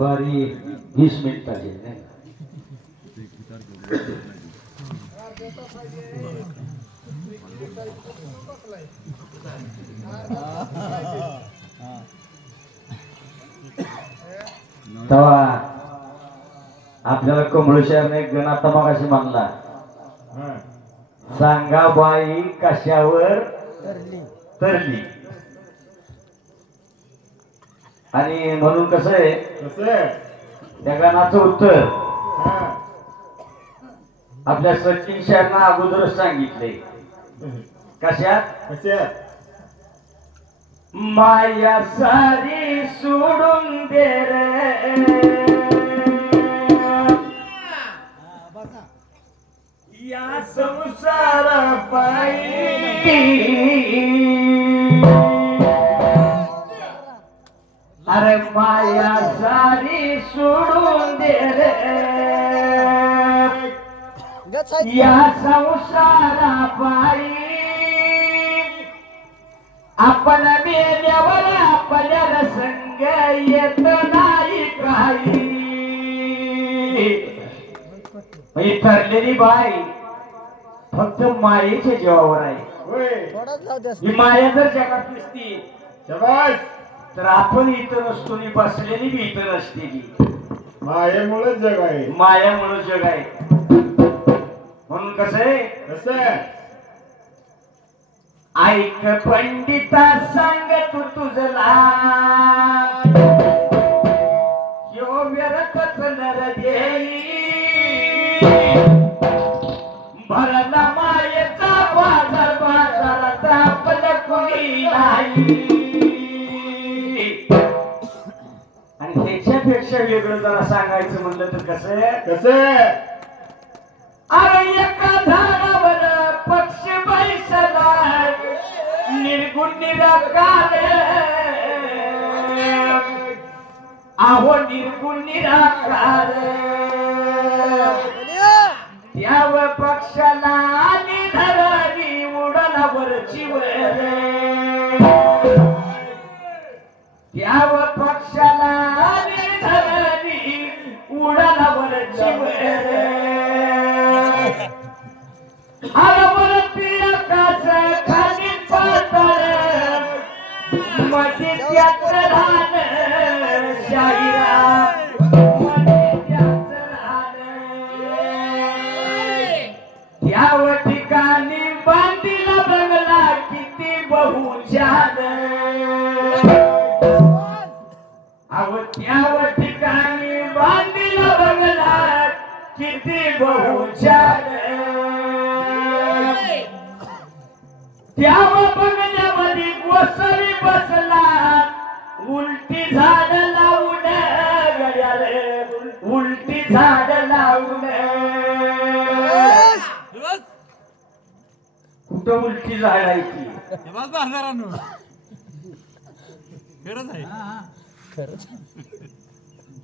बारी 20 मिनिटाची नाही. तेव्हा आपल्याला कमळशेरने गण आता मगाशी म्हणला, सांगा बाई कशावर तरली. आणि म्हणून कसं आहे त्या गाण्याचं उत्तर आपल्या सचिन शेरना अगोदरच सांगितले. कशात? माया सारी सोडून दे रे या संसार पायी, अरे माया सारी सोडून दे रे या संसारा पायी, आपण मेल्यावर आपल्याला संग येत नाही काही. ठरलेली बाई फक्त मायेच्या जीवावर आहे. ही माया जर जगात नसती तर आपण इथं नसतो, बसलेली बी इथं नसते. मायेमुळे जग आहे, मायामुळे जग आहे. म्हणून कसं आहे, ऐक पंडिता सांग तू तुझला यो व्यर्थच नर देई, भरला मायेचा बाजार, बाजारात आपलं कोणी नाही. आणि ह्याच्यापेक्षा वेगळं जरा सांगायचं म्हणलं तर कसं, अरे एका झाडावर पक्षी बैसला निर्गुण निराकार, आहो निर्गुण निराकार, त्यावर पक्षाला निधरली उडलावरची वर, त्यावर पक्षाला निधरली उडलावरची वर, हरवरती आकाश खाली पातळ मध्ये त्याच रान शाहिरा, मध्ये त्याच रान, त्याव ठिकाणी बांधीला बंगला किती बहुछान, अव त्याव ठिकाणी बांधीला बंगला किती बहुछान, त्यावर बंगल्यामध्ये गोसावी बसला उलटी झाड लावून, गड्याले उलटी झाड लावून. कुठं उलटी झाड आहे ती?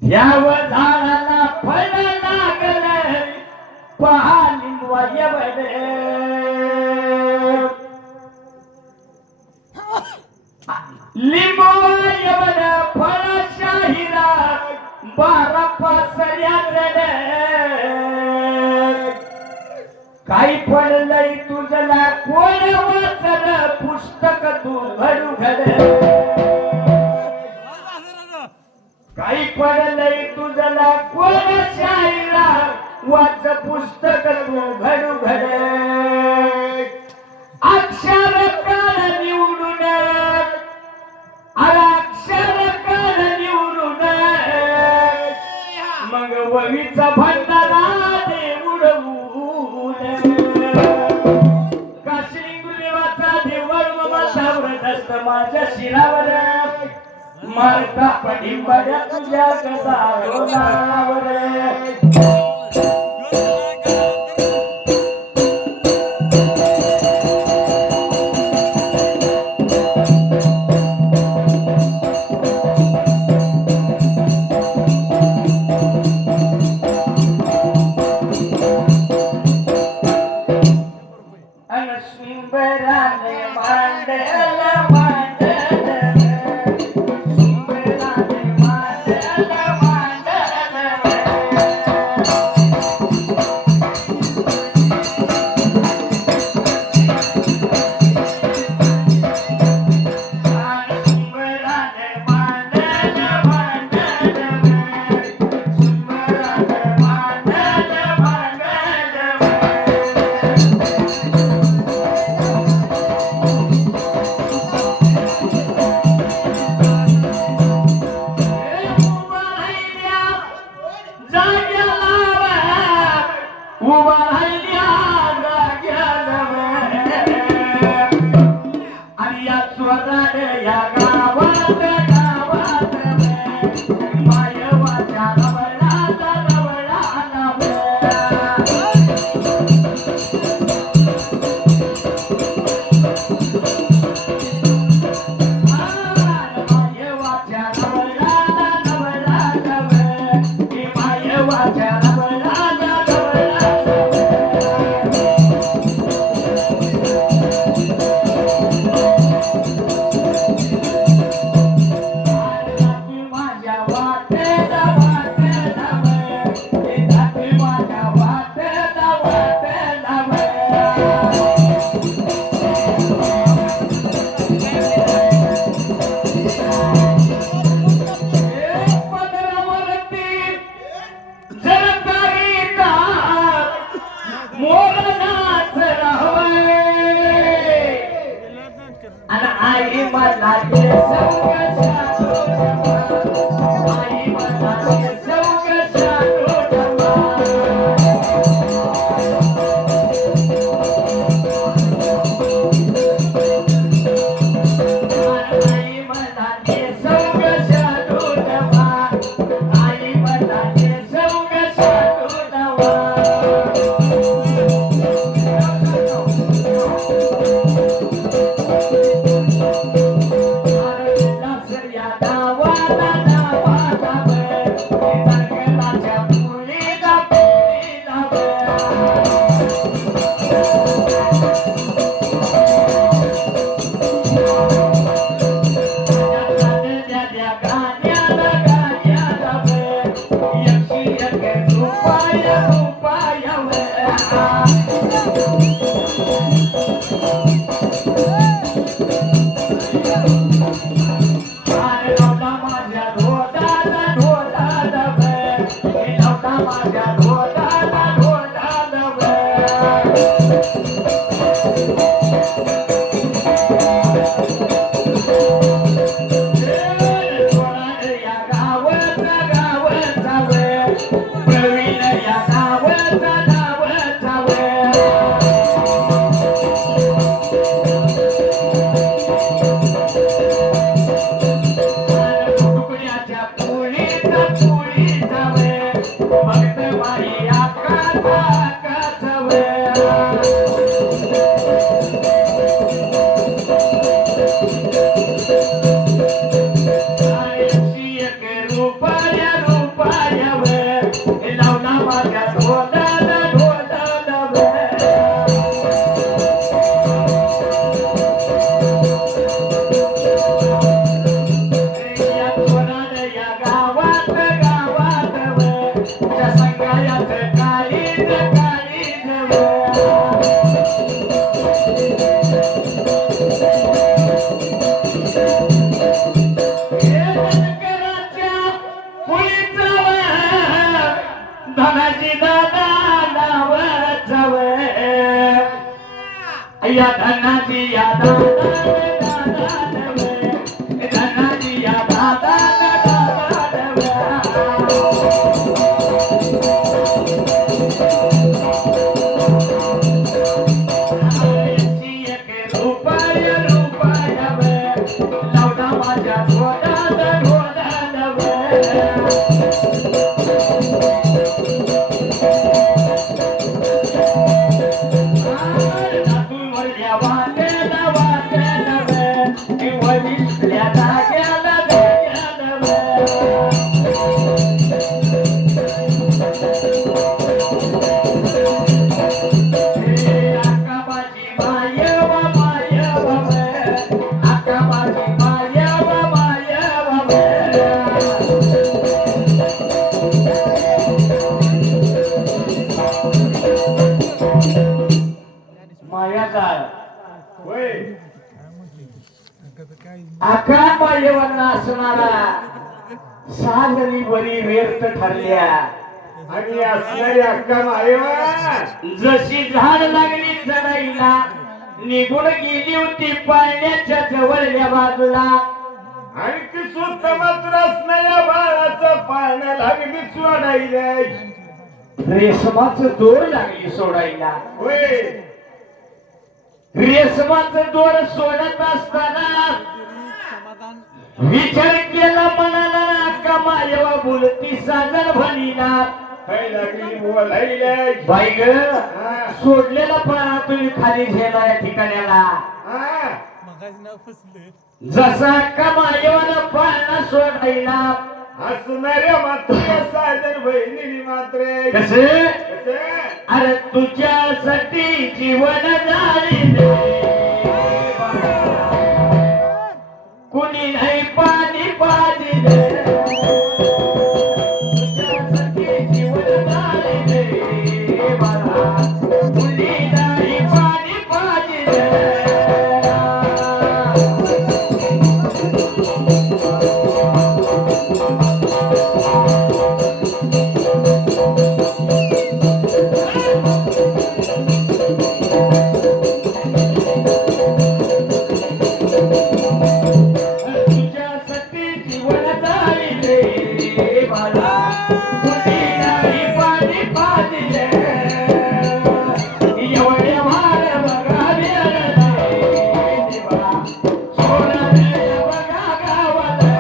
यावर झाडाला फळ लागलं पहा लिंबवा लिंबवा यवन फळ शाहिरा 12 पासऱ्या काही पडलंय तुझला कोण वाचल पुस्तक तू घडू घड, मुलीचा भंडारा दे उडवून काश्मी गुरुदेवाचा देवळ माथ्यावर दस्त माझ्या शिरावर मारता पडिंबड्या तुझ्या गदारोलावर सुंबराने मांडल मांडल सुंबराने मांडल मांडल सुंबराने मांडल मांडल सुंबराने मांडल मांडल उभा राहिल्या जाग्यावर आणि या स्वरात या गावात गावात मायवाच्या रवळाचा रवळा मायवाच्या रवळाला रवळा मायवाच्या आई मला या धनाजी या धनाजी या माझ्या गोडात गोडात तू वरल्या वाट्याला वाट्याला किंवा दिसल्या जाग्याला जाग्याला होय आका मायवांना असणारा सागरी बरी व्यर्थ ठरल्या आणि असणारी अक्का मायवा जशी झाड लागली चढाईला निघून गेली होती पाण्याच्या जवळल्या बाजूला आणि ती सुद्धा मात्र असणाऱ्या बाळाचं पाण्या लागली सोडायला रेशमाचं दोर लागली सोडायला होय रेशमाचं दोर सोडत असताना विचार केला मनाला अक्का मायवा बोलती साजन भणीला काय लागली बोलायला बाई ग हा. सोडलेला पाना तुम्ही खाली झेला या ठिकाण्याला हा. जसा अक्का मायवाला पाना सोडायला असणाऱ्या मात्र साजन बहिणी मात्र कसे कसे अरे तुझ्यासाठी जीवन झाली कुणी नाही पाणी पाजिले तुझ्यासाठी जीवन झाले बाळा कुणी नाही पाणी पाजिले तुझ्यासाठी जीवन झाले बाळा कुणी नाही पाणी पाजिले एवढ्या भार बघा देवा सोडा बघा गावाला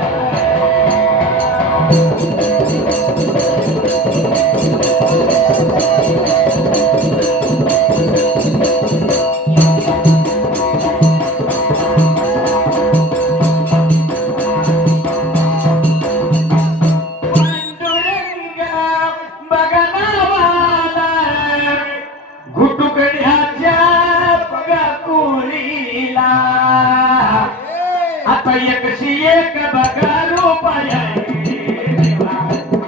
पांडुरंगा बघा नावाला घुटुकड्याच्या बघा कोळीला आता एकशी एक बघा रुपया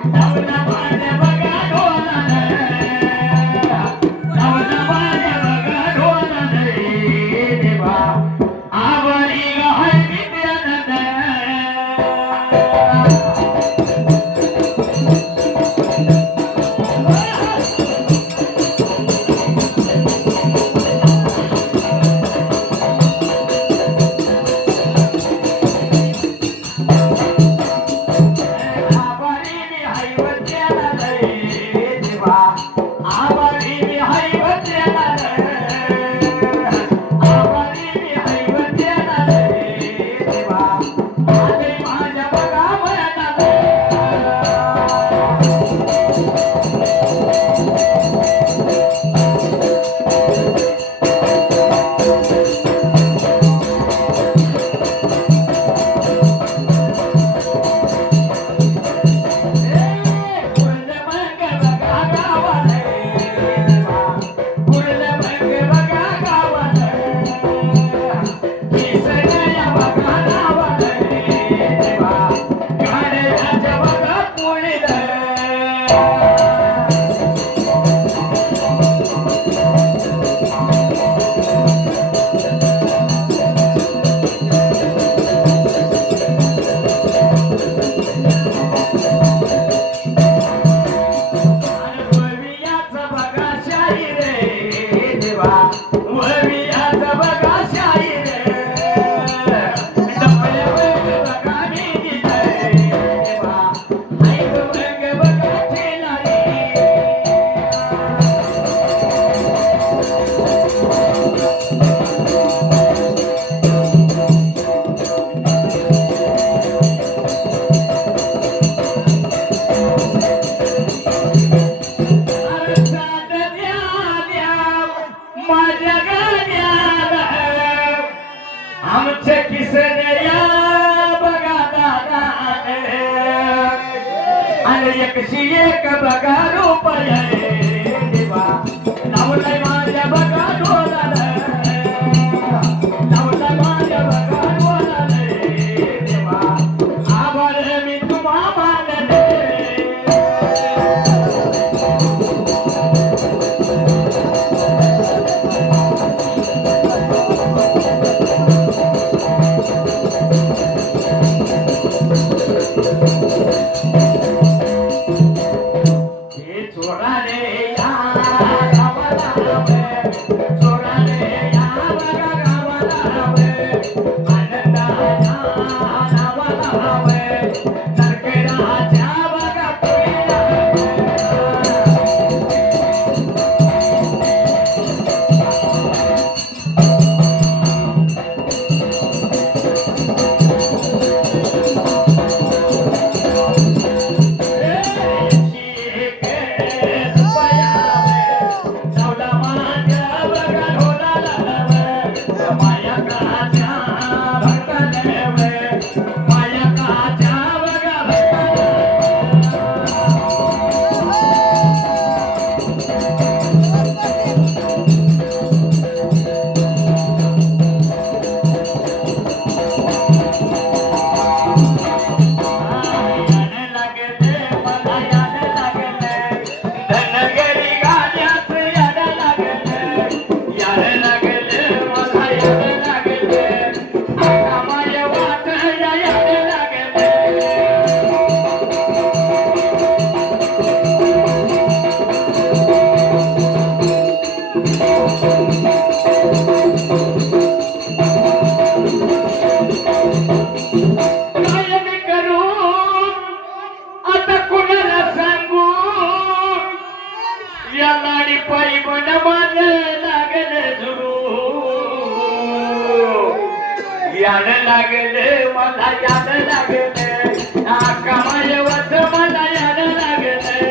नवला माझ्या बघा ढोला नवला माझ्या बघा ढोला देवा आवरी गाय विद्यानंद एकशी एक बघा रुपये देवा लावलाय माझ्या बघा डोलाला लावलाय माझ्या बघा डोलाला देवा आभार मी तुम्हा मानले लागले मला याद लागले कमाय वच मला याद लागले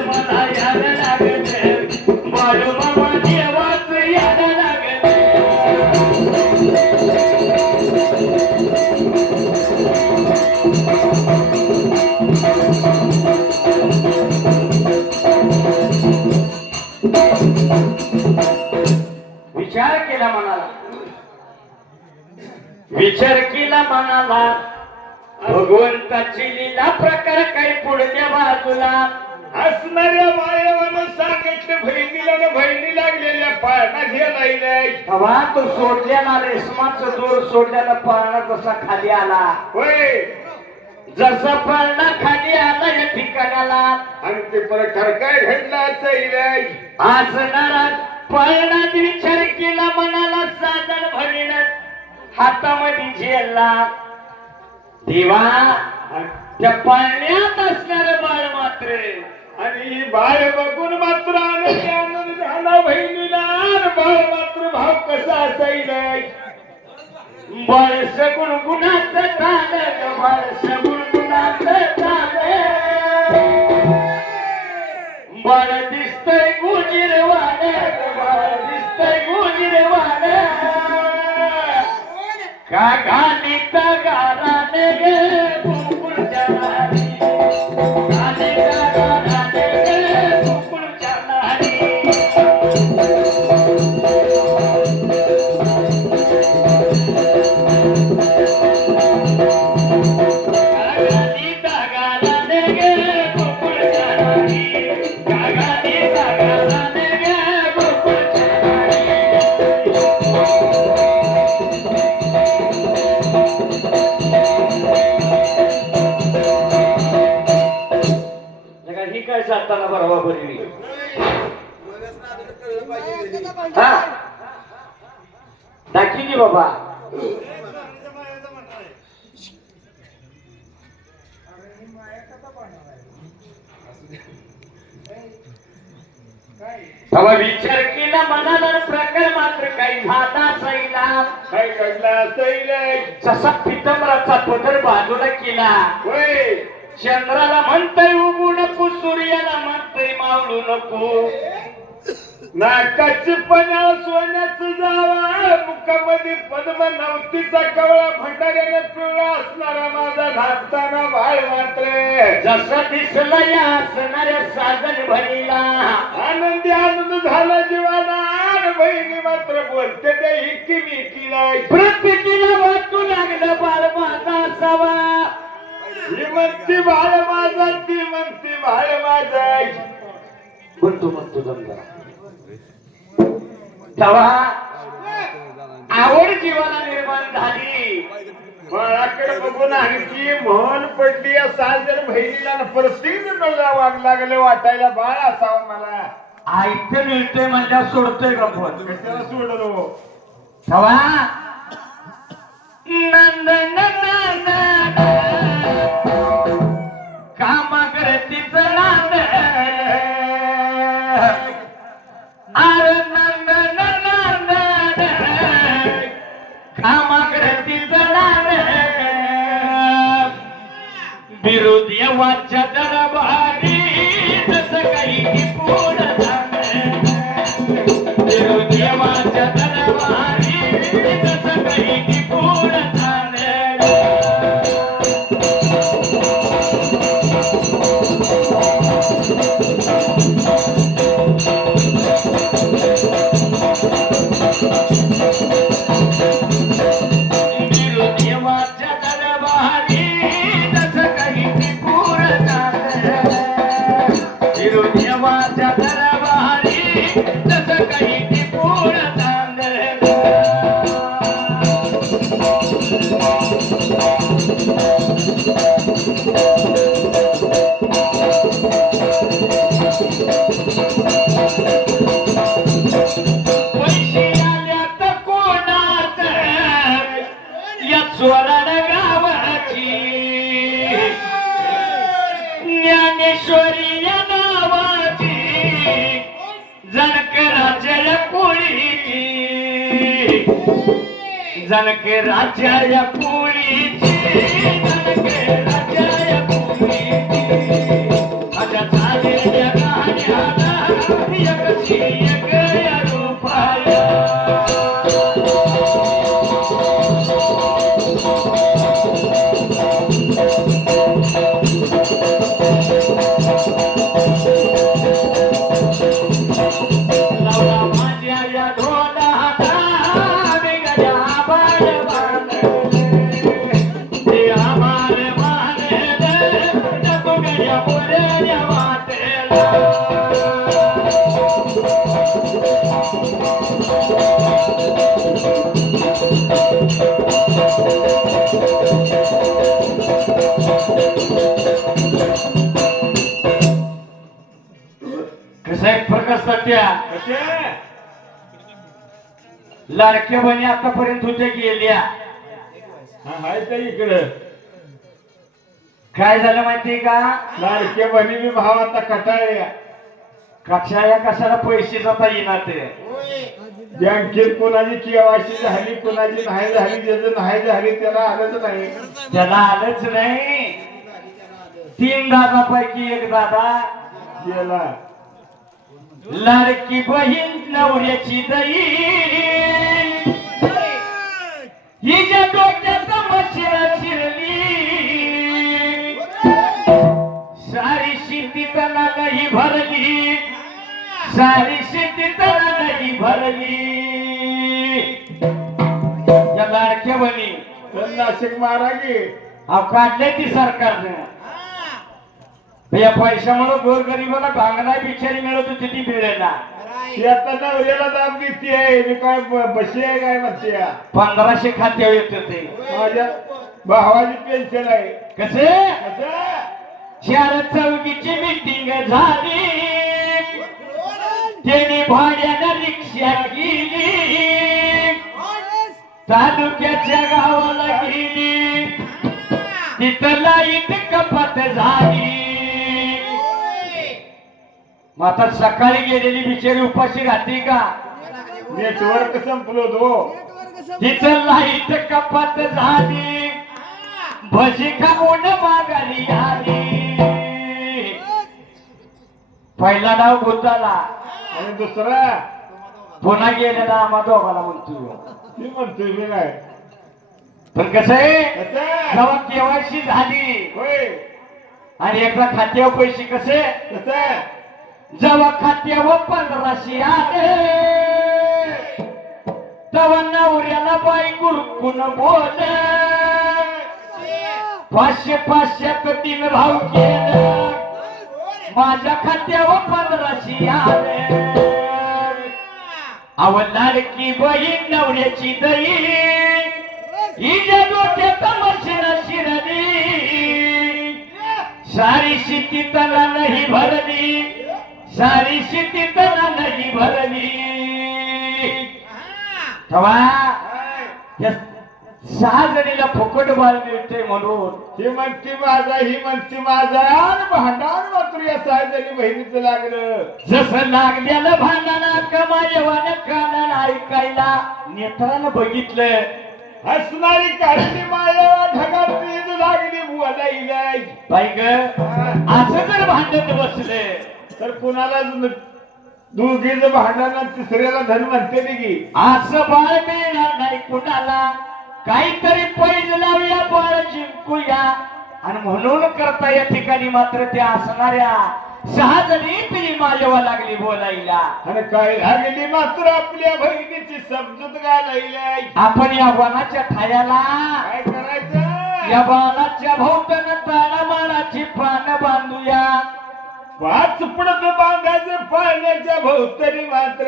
मला याद लागले बाळू मामा देवाच याद लागले विचार केला मनाला विचार केला मनाला भगवंताची लीला प्रकार काही पुढच्या बाजूला असणाऱ्या मायावानं सांगितलं बहिणीला ना बहिणी लागलेल्या पाळणा घ्यायला हवा तो सोडल्याला रेशमाचं दोर सोडल्याला पाळणा कसा खाली आला होय जसा पाळणा खाली आला या ठिकाणाला आणि ते प्रकार काय घडला असेल असणारा पाळणात विचार केला मनाला साधन भरीन हातामध्ये झेलला देवा त्या पाळण्यात असणार बाळ मात्र आणि ही बाळ बघून मात्र आनंद झाला बहिणीला बाळ मात्र भाव कसा असाईल बाळ सगुण गुणाचं झालं बाळ सगुण गुणाचं झालं बाळ दिसतंय गुजिरवान बाळ दिसतंय गुजिरवान का घाली गाराने गे बुलबुलच्या नारी घाली गाराने गे बुलबुलच्या नारी गागाली गाराने गे बुलबुलच्या नारी गागाली गाराने गे बुलबुलच्या नारी काय जाताना बरोबर बरी हा दाखिली बाबा बाबा विचार केला मनाला प्रकार मात्र काही झाला सैला काय घडला असेल जसा पितंबराचा पदर बाजूला केला होय चंद्राला म्हणतय उगू नको सूर्याला म्हणतय मावळू नको नाकाची पण्या सोन्याचं जावा मुखामध्ये पद्म नवतीचा कवळा भंडाऱ्याने पिवळा असणारा माझा धाकताना बाळ मात्र जसं दिसलं या असणाऱ्या साजन भरीला आनंदी आनंद झाला जीवाला आणि बहिणी मात्र बोलते ते इतकी मिकीला प्रत्येकीला वाटू लागलं बाळ माझा असावा ही म्हणती बाळ माझा ती म्हणती बाळ माझा म्हणतो जमला तेव्हा आवड जीवाला निर्माण झाली बाळाकडे बघून आणखी म्हण पडली या साजर बहिणीला प्रसिद्ध वाट लागले वाटायला बाळ असावं मला ऐकते मिळते म्हणजे सोडतोय का फोन कशाला सोडलो तेव्हा नंदन कामा करतीच नांद अरे नंदन कामा करतीच नांद विरोधी वाच्या दरबारी जसं काही पूर्ण विरोधी वाच्या दरबारी जसं काही पूर्ण स्वरण गावाची ज्ञानेश्वरी या नावाची जनक राजा पोळीची जनक राजा या पोळीची जनक राजा या पोळीची आता चालेल्या गाण्याला एकशी एक या रूपाला लाडक्या बहिणी आतापर्यंत होत्या गेल्या इकडं काय झालं माहितीये का लाडक्या बहिणी मी भाव आता कटाळल्या कक्षाया कशाला पैसे जाता येणार ते बँकेत कोणाची केवायसी झाली कोणाची नाही झाली ज्याचं नाही झाली त्याला आलंच नाही त्याला आलंच नाही 3 दादापैकी एक दादा गेला लाडकी बहीण नवऱ्याची दई हिच्या डोक्यात मशीला शिरली सारी शेती त्याला नाही भरली सारी शेती त्याला नाही भरली या लाडक्या बहिणी नाशिक मारा गे काढले ती सरकारने या पैशामुळे गोरगरीबाला भांगणा बिचारी मिळत होती ती मिळेना ती आता नवऱ्याला दाब देते आहे मी काय बशी आहे काय म्हणते 1500 खात्यावर येत होते माझ्या भावाची पेन्शन आहे कसे कसं 4 चौकीची मीटिंग झाली त्याने भाड्यानं रिक्षा गेली तालुक्याच्या गावाला गेली तिथं लाईट कपात झाली मग आता सकाळी गेलेली बिचारी उपाशी राहते का नेटवर्क संपलो तो तिथं लाईट कपात झाली भजी खाऊन माघारी आली पहिला डाव भूताला आणि दुसरा पुन्हा गेलेला आम्हा दोघाला म्हणतो ती म्हणतोय मी नाही पण कसं आहे कसं जेव्हा केवायसी झाली होय आणि एकदा खात्यावर पैसे कसे कसं जेव्हा खात्यावर 1500 आले तेव्हा नवऱ्याला बाई गुरकुन बोल 500 तीन भाव केलं माझ्या खात्यावर 1500 आले अव लाडकी बहीण नवऱ्याची दही हिच्या डोक्यात मशीना शिरली सारी शेती तला नाही भरली सारी शेती तला नाही भरली तेव्हा या 6 जणीला फुकट बाळ मिळते म्हणून ही म्हणती माझा ही म्हणती माझा आणि भांडण मात्र या 6 जणी बहिणीचं लागलं जसं लागलेलं भांडणा कमायवान कानान ऐकायला नेत्रानं बघितलं हसणारी काढली माया ढगात तीज लागली बोलायला बाई ग असं जर भांडत बसले तर कुणाला दोघीचं भांडण तिसऱ्याला धन म्हणते की असं बाळ मिळणार नाही कुणाला काहीतरी पैज लावूया बाळ जिंकूया आणि म्हणून करता या ठिकाणी मात्र त्या असणाऱ्या 6 जणी पिली मायवा लागली बोलायला आणि काय लागली मात्र आपल्या बहिणीची समजूत घालायला आपण या वनाच्या ठायाला काय करायचं या बाणाच्या भोवतन ताडामाळाची पानं बांधूया 5 पडद बांधायचे पाण्याच्या भोवतणी मात्र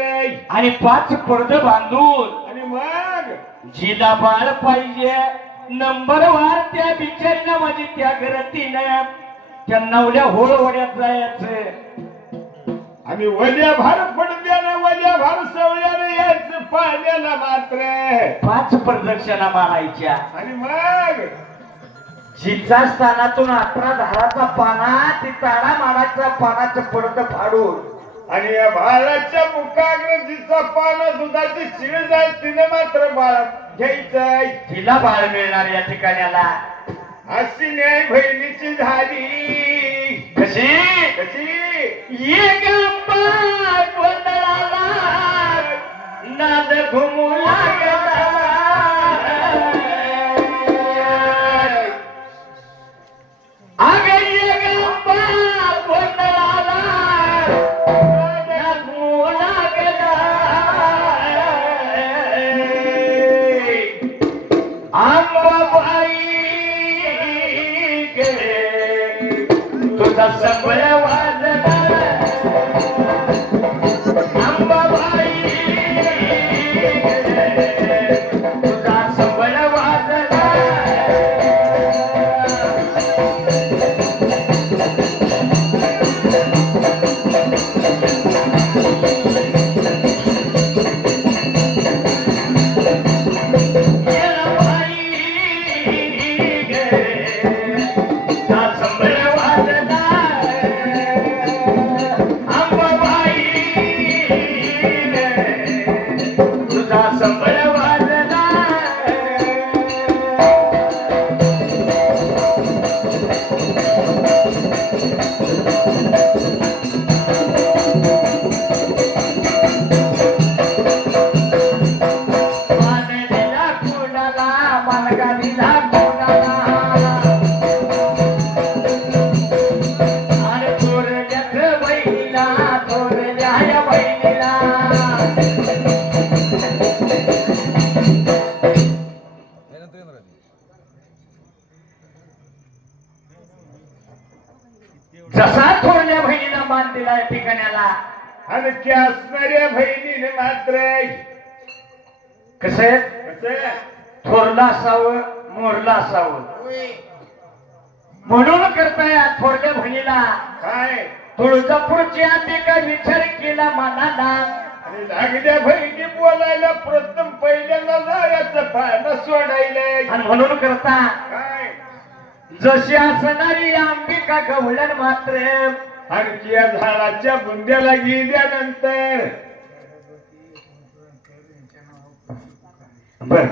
आणि 5 पडद बांधून आणि मग जिला बाळ पाहिजे नंबरवार त्या बिचारीनं म्हणजे त्या घरातीनं त्या नवल्या होळवड्यात जायचं आणि वल्या भार पडद्यानं वल्या भार सवल्यानं यायचं पाण्याला मात्र 5 प्रदक्षिणा मारायच्या आणि मग जिचा स्थानातून 18 धाराचा पाना ती ताडा मारायचा पानाचं पडद फाडून आणि या बाळाच्या मुखाग्रजीचा पाना दुधाची चिळ जाईल तिने मात्र बाळ घ्यायचंय तिला बाळ मिळणार या ठिकाण्याला अशी न्याय बहिणीची झाली कशी कशी ये गप्पा गोंधळाला नाद घुमू लागला अग ये गप्पा गोंधळाला नाद घुमू लागला आंबाबाई तुझा संबळ वाजला अंबाबाई तुझा संबळ वाजला जसा थोरल्या बहिणीला मान दिला या ठिकाण्याला आणि त्या असणाऱ्या बहिणीने मात्र कसं कसं थोरला असावं मोरला असावं म्हणून करताय थोरल्या बहिणीला काय तुळजापूरची अंबिका विचार केला मनाला आणि लागल्या बहिणी बोलायला प्रथम पहिल्यांदा जायचं पानं सोडायला आणि म्हणून करता काय जशी असणारी अंबिका गवळण मात्र आणखी या झाडाच्या बुंद्याला गेल्यानंतर बर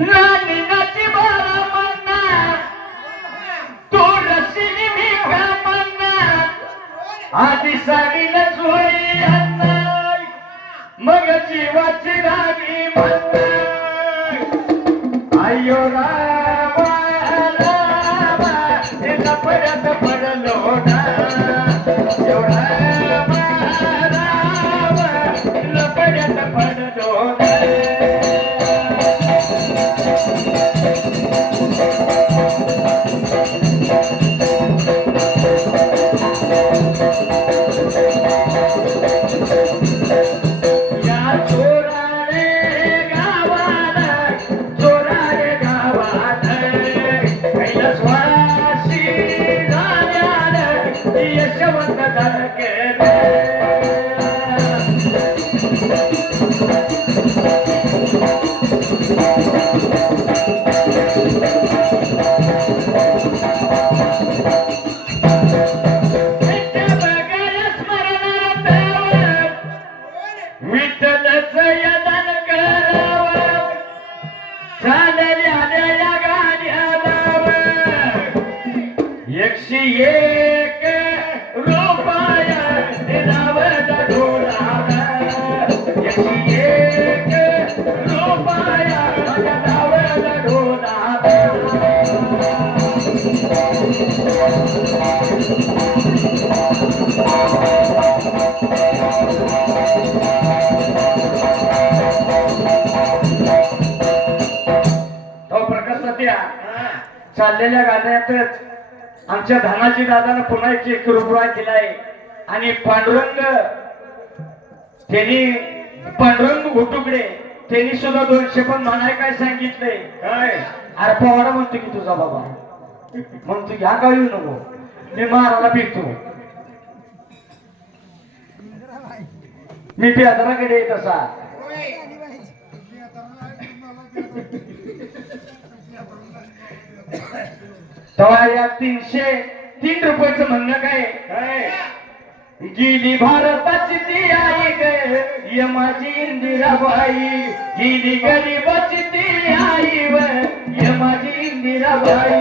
नाची बाळा म्हणणार तो रसिनी मी म्हणणार आधी साडीला चोळी लपड्यात पडलो ना एवढा माराव लपड्यात पडलो ना एक रुपया नावत ढोलाला 101 रुपया नावत ढोलाला तो प्रकार सध्या चाललेल्या गाण्यातच आमच्या धनाजी दादानं पुन्हा 1 रुपया दिलाय आणि पांडुरंग घोटुकडे त्यांनी सुद्धा 200 पण म्हणाय काय सांगितलंय काय अरे पोवाडा म्हणतो की तुझा बाबा म्हणतो ह्या गावी येऊ नको मी महाराला भेटतो मी बेदराकडे येत असा तेव्हा या 303 रुपयाचं म्हणणं काय गेली भारताची ती आई ग माझी इंदिराबाई गेली गरीबाची ती आई व माझी इंदिराबाई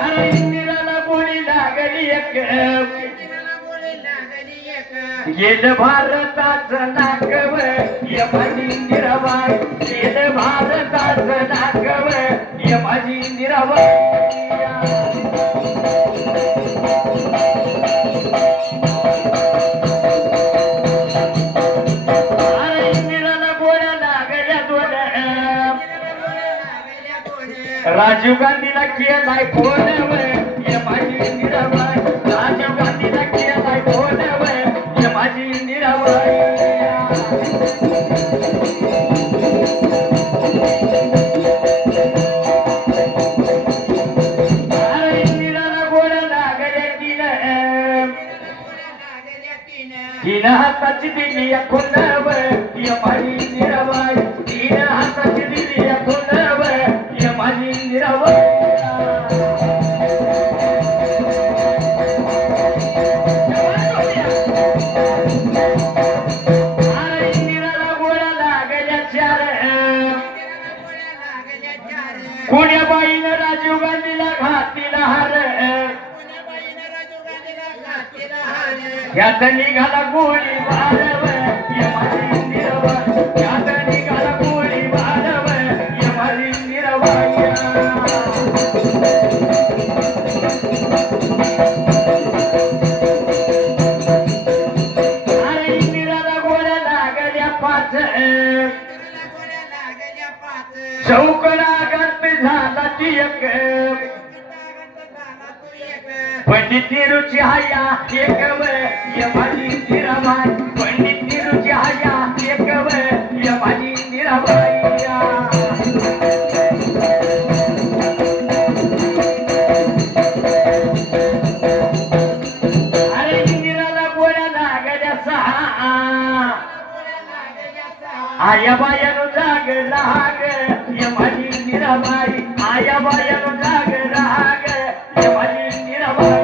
अरे इंदिराला गोळी लागली एक गेलं भारताचं नाकव माझी इंदिराबाई गेलं भारताचं नाकव माझी इंदिराबाई अरे इंदिराला गोळ्या लागल्या दोन राजीव गांधीला केलाय फोन माझी इंदिराबाई राजीव गांधीला केलाय फोन माझी इंदिराबाई अरे इंदिराला गोळ्या लागल्या तीन हाताची दिली या खुंडव माझी इंदिराबाई 3 हाताची दिली या खुंडव माझी इंदिराबाई कोण्या बाईनं राजीव गांधीला घातलेला हार यात निघाला गोळी बारव माझी इंदिराबाई यात निघाला गोळी बारव माझी इंदिराबाई अरे इंदिराला गोळ्या लागल्या 5 चौकडा झाला ती एक पंडित निरुची हाया एक माझी इंदिराबाई पंडित निरुची हाया एक माझी इंदिराबाई अरे इंदिराला गोळ्या लागल्या 6 आया बायानो जाग लाग माझी इंदिराबाई आया बायानो जाग लाग माझी इंदिराबाई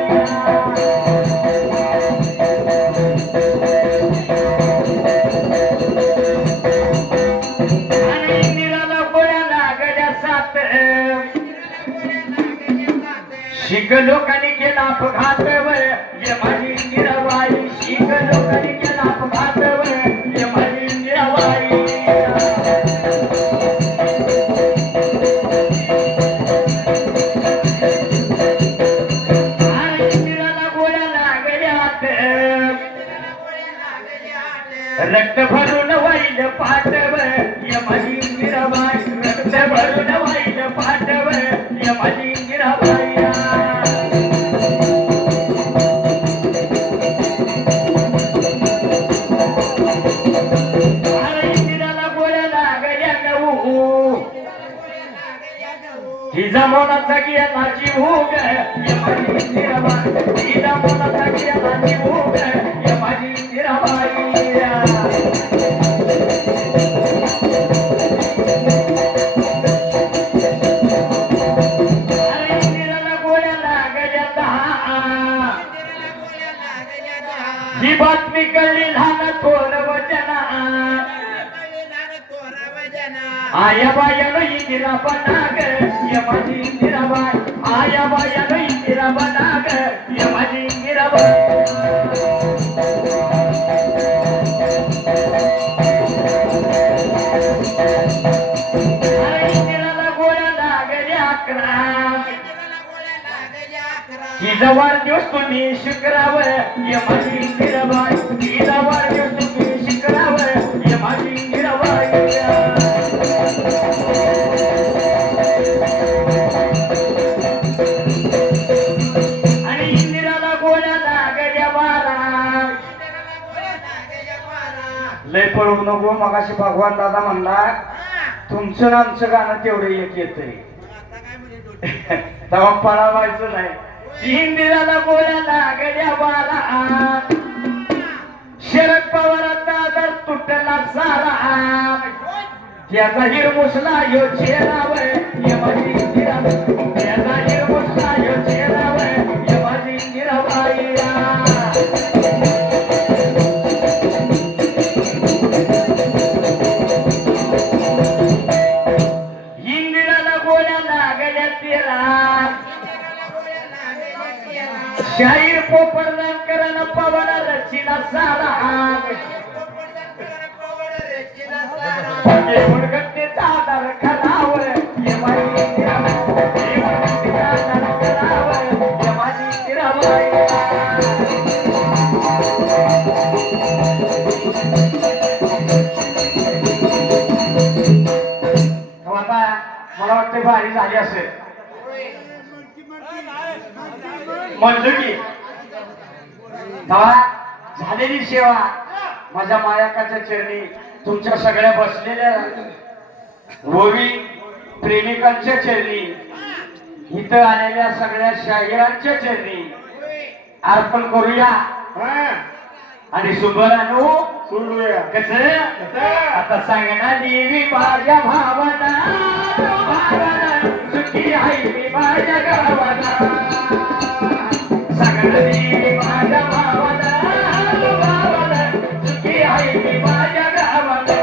आणि इंदिराला गोळ्या लागल्या 7 शिक लोकांनी केला अपघात माझी इंदिराबाई शिक लोकांनी केला अपघात माझी इंदिराबाई रक्त भरून वाईल पाठव ये माझी इंदिराबाई रक्त भरून वाईल पाठव ये माझी इंदिराबाई हिजा मोनाचा किया नाची भूग ये माझी इंदिराबाई हिजा मोनाचा किया नाची भूग ये माझी इंदिराबाई अरे इंदिराला गोळ्या लागल्या दहा ही बातमी कळली लहान थोर वचना आया बायानो इंदिरा बनाग ये माझी इंदिराबाई आया बायानो इंदिरा बनाग ये माझी इंदिराबाई अरे इंदिराला गोळ्या लागल्या 11 हिचा वाढदिवस तुम्ही शुक्रावर ये माझी इंदिराबाई हिचा वाढदिवस तुम्ही शुक्रावर ये माझी इंदिराबाई आणि इंदिराला गोळ्या लागल्या 12 लय पळू नको मगाशी भगवान दादा म्हणला तुमचं आमचं गाणं तेवढं एक येतंय तेव्हा पळावायचं नाही इंदिराला गोळ्या लागल्या 12 शरद पवारांचा आदर तुटला सारा त्याचा हिरमुसला यो चेहरावर ये माझी इंदिराबाई त्याचा हिरमुसला यो चेहरावर ये माझी इंदिराबाई इंदिराला गोळ्या लागल्या 13 शाहीर पोपटकरांना पवारा रचिला सारा उडगट्टे दादर खरावर ये माझी इंदिराबाई उडगट्टे दादर खरावर ये माझी इंदिराबाई आता मला वाटतं भारी झाली असेल म्हणलं की झालेली सेवा माझ्या मायाकाच्या चरणी तुमच्या सगळ्या बसलेल्या रोवी प्रेमिकांच्या चरणी इथं आलेल्या सगळ्या शाहिरांच्या चरणी अर्पण करूया आणि सुबरानो सोडूया कसं आता सांगना देवी माझ्या भावना सुखी आहे मी माझ्या गावाला सांगना देवी माझ्या भावना सुखी आहे मी माझ्या गावाला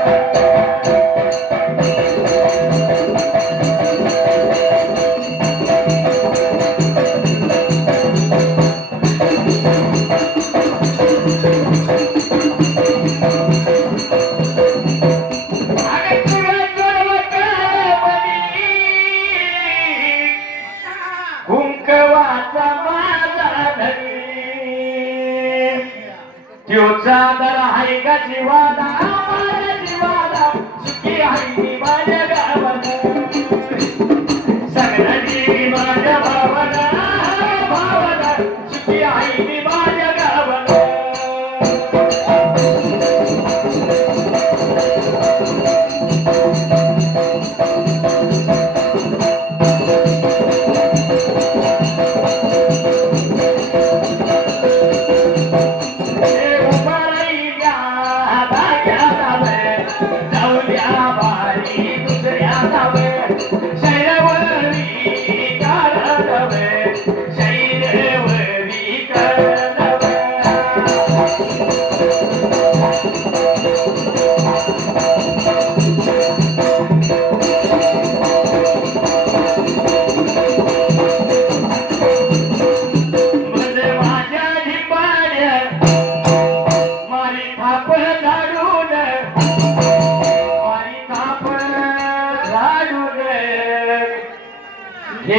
चादर आहे का जीवाला माझ्या जीवाला सुखी आहे मी माझ्या गावाला सगळ्या देवी माझ्या भावाला भावाला सुखी आहे मी माझ्या गावाला हे